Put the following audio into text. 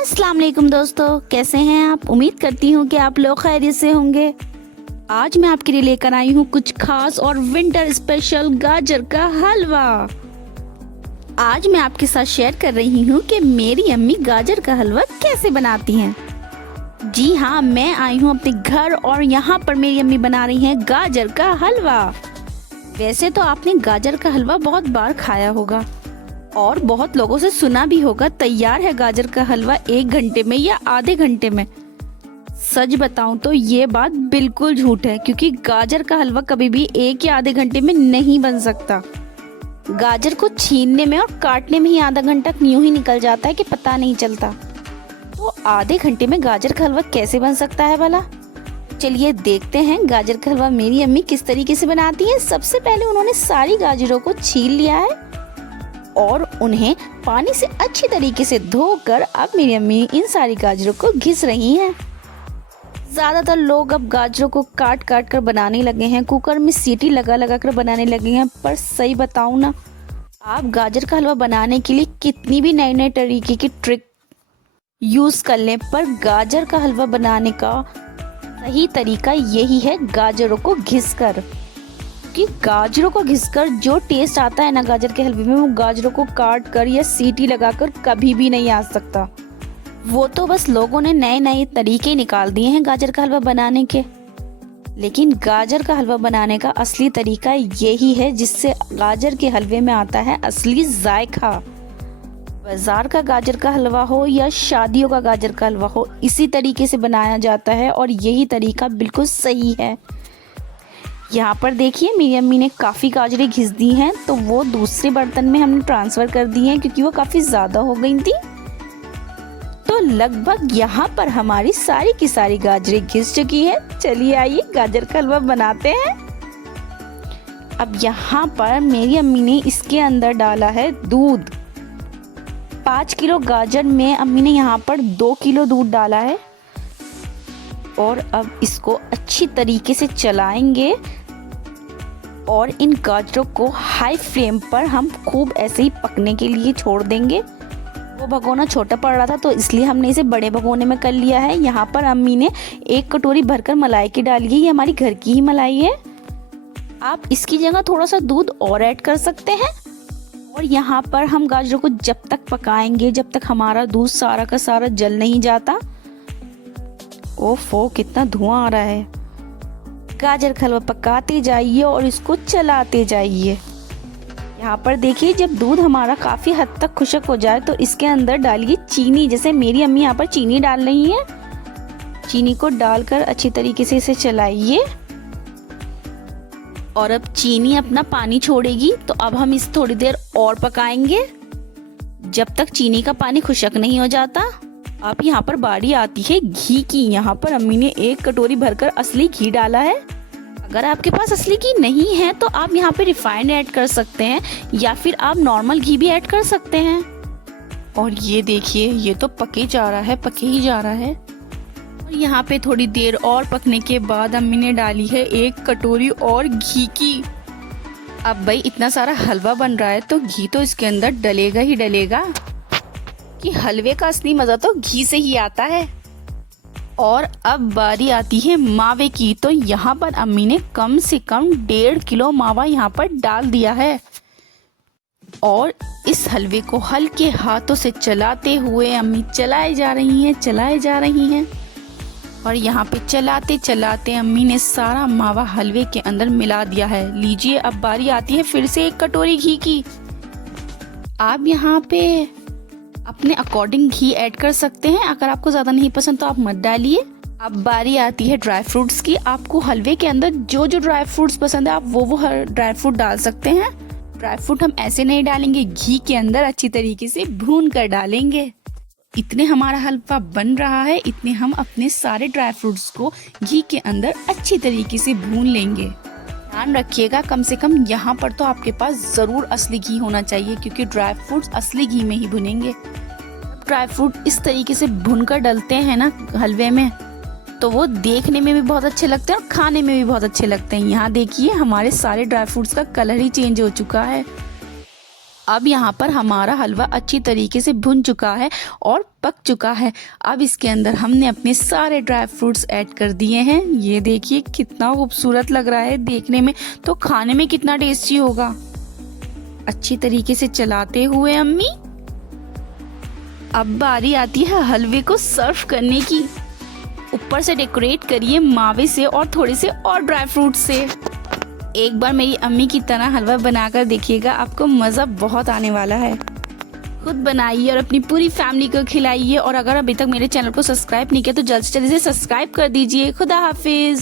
अस्सलाम वालेकुम दोस्तों, कैसे हैं आप। उम्मीद करती हूँ कि आप लोग खैरियत से होंगे। आज मैं आपके लिए लेकर आई हूँ कुछ खास और विंटर स्पेशल गाजर का हलवा। आज मैं आपके साथ शेयर कर रही हूँ कि मेरी अम्मी गाजर का हलवा कैसे बनाती हैं। जी हाँ, मैं आई हूँ अपने घर और यहाँ पर मेरी अम्मी बना रही हैं गाजर का हलवा। वैसे तो आपने गाजर का हलवा बहुत बार खाया होगा और बहुत लोगों से सुना भी होगा तैयार है गाजर का हलवा 1 घंटे में या आधे घंटे में। सच बताऊं तो ये बात बिल्कुल झूठ है, क्योंकि गाजर का हलवा कभी भी 1 या आधे घंटे में नहीं बन सकता। गाजर को छीलने में और काटने में ही आधा घंटा यूं ही निकल जाता है कि पता नहीं चलता। तो आधे घंटे में गाजर का हलवा कैसे बन सकता है भला। चलिए देखते हैं गाजर का हलवा मेरी अम्मी किस तरीके से बनाती है। सबसे पहले उन्होंने सारी गाजरों को छील लिया है और उन्हें पानी से अच्छी तरीके से धोकर अब मेरी अम्मी इन सारी गाजरों को घिस रही हैं। ज़्यादातर लोग अब गाजरों को काट काट कर बनाने लगे हैं, कुकर में सीटी लगा लगा कर बनाने लगे हैं। पर सही बताऊं ना, आप गाजर का हलवा बनाने के लिए कितनी भी नए नए तरीके की ट्रिक यूज़ कर लें, पर गाजर का हलवा बनाने का सही तरीका यही है, गाजरों को घिस कर। कि गाजरों को घिसकर जो टेस्ट आता है ना गाजर के हलवे में, वो गाजरों को काट कर या सीटी लगाकर कभी भी नहीं आ सकता। वो तो बस लोगों ने नए नए तरीके निकाल दिए हैं गाजर का हलवा बनाने के, लेकिन गाजर का हलवा बनाने का असली तरीका यही है, जिससे गाजर के हलवे में आता है असली जायका। बाजार का गाजर का हलवा हो या शादियों का गाजर का हलवा हो, इसी तरीके से बनाया जाता है और यही तरीका बिल्कुल सही है। यहाँ पर देखिए मेरी अम्मी ने काफ़ी गाजरें घिस दी हैं, तो वो दूसरे बर्तन में हमने ट्रांसफ़र कर दी हैं क्योंकि वो काफ़ी ज़्यादा हो गई थी। तो लगभग यहाँ पर हमारी सारी की सारी गाजरें घिस चुकी है। चलिए आइए गाजर का हलवा बनाते हैं। अब यहाँ पर मेरी अम्मी ने इसके अंदर डाला है दूध। 5 किलो गाजर में अम्मी ने यहाँ पर 2 किलो दूध डाला है और अब इसको अच्छी तरीके से चलाएंगे और इन गाजरों को हाई फ्लेम पर हम खूब ऐसे ही पकने के लिए छोड़ देंगे। वो भगोना छोटा पड़ रहा था तो इसलिए हमने इसे बड़े भगोने में कर लिया है। यहाँ पर अम्मी ने 1 कटोरी भरकर मलाई की डाली है, ये हमारी घर की ही मलाई है। आप इसकी जगह थोड़ा सा दूध और ऐड कर सकते हैं। और यहाँ पर हम गाजरों को जब तक पकाएंगे जब तक हमारा दूध सारा का सारा जल नहीं जाता। ओफो, कितना धुआं आ रहा है। गाजर का हलवा पकाते जाइए और इसको चलाते जाइए। यहाँ पर देखिए जब दूध हमारा काफ़ी हद तक खुश्क हो जाए तो इसके अंदर डालिए चीनी। जैसे मेरी अम्मी यहाँ पर चीनी डाल रही है, चीनी को डालकर अच्छी तरीके से इसे चलाइए। और अब चीनी अपना पानी छोड़ेगी, तो अब हम इसे थोड़ी देर और पकाएंगे जब तक चीनी का पानी खुश्क नहीं हो जाता। अब यहाँ पर बारी आती है घी की। यहाँ पर अम्मी ने 1 कटोरी भरकर असली घी डाला है। अगर आपके पास असली घी नहीं है तो आप यहाँ पे रिफाइंड ऐड कर सकते हैं या फिर आप नॉर्मल घी भी ऐड कर सकते हैं। और ये देखिए ये तो पके जा रहा है, पके ही जा रहा है। और यहाँ पे थोड़ी देर और पकने के बाद अम्मी ने डाली है 1 कटोरी और घी की। अब भाई इतना सारा हलवा बन रहा है तो घी तो इसके अंदर डलेगा ही डलेगा, कि हलवे का असली मज़ा तो घी से ही आता है। और अब बारी आती है मावे की। तो यहाँ पर अम्मी ने कम से कम 1.5 किलो मावा यहाँ पर डाल दिया है और इस हलवे को हल्के हाथों से चलाते हुए अम्मी चलाए जा रही हैं। और यहाँ पे चलाते चलाते अम्मी ने सारा मावा हलवे के अंदर मिला दिया है। लीजिए अब बारी आती है फिर से 1 कटोरी घी की। आप यहाँ पे अपने अकॉर्डिंग घी ऐड कर सकते हैं, अगर आपको ज़्यादा नहीं पसंद तो आप मत डालिए। अब बारी आती है ड्राई फ्रूट्स की। आपको हलवे के अंदर जो जो ड्राई फ्रूट्स पसंद है आप वो ड्राई फ्रूट डाल सकते हैं। ड्राई फ्रूट हम ऐसे नहीं डालेंगे, घी के अंदर अच्छी तरीके से भून कर डालेंगे। इतने हमारा हलवा बन रहा है, इतने हम अपने सारे ड्राई फ्रूट्स को घी के अंदर अच्छी तरीके से भून लेंगे। ध्यान रखिएगा कम से कम यहाँ पर तो आपके पास ज़रूर असली घी होना चाहिए, क्योंकि ड्राई फ्रूट्स असली घी में ही भुनेंगे। ड्राई फ्रूट इस तरीके से भुनकर डलते हैं ना हलवे में, तो वो देखने में भी बहुत अच्छे लगते हैं और खाने में भी बहुत अच्छे लगते हैं। यहाँ देखिए हमारे सारे ड्राई फ्रूट्स का कलर ही चेंज हो चुका है। अब यहाँ पर हमारा हलवा अच्छी तरीके से भुन चुका है और पक चुका है। अब इसके अंदर हमने अपने सारे ड्राई फ्रूट्स ऐड कर दिए हैं। ये देखिए कितना खूबसूरत लग रहा है देखने में, तो खाने में कितना टेस्टी होगा। अच्छी तरीके से चलाते हुए अम्मी, अब बारी आती है हलवे को सर्व करने की। ऊपर से डेकोरेट करिए मावे से और थोड़े से और ड्राई फ्रूट से। एक बार मेरी अम्मी की तरह हलवा बनाकर देखिएगा, आपको मज़ा बहुत आने वाला है। खुद बनाइए और अपनी पूरी फैमिली को खिलाइए। और अगर अभी तक मेरे चैनल को सब्सक्राइब नहीं किया तो जल्द से जल्द सब्सक्राइब कर दीजिए। खुदा हाफिज।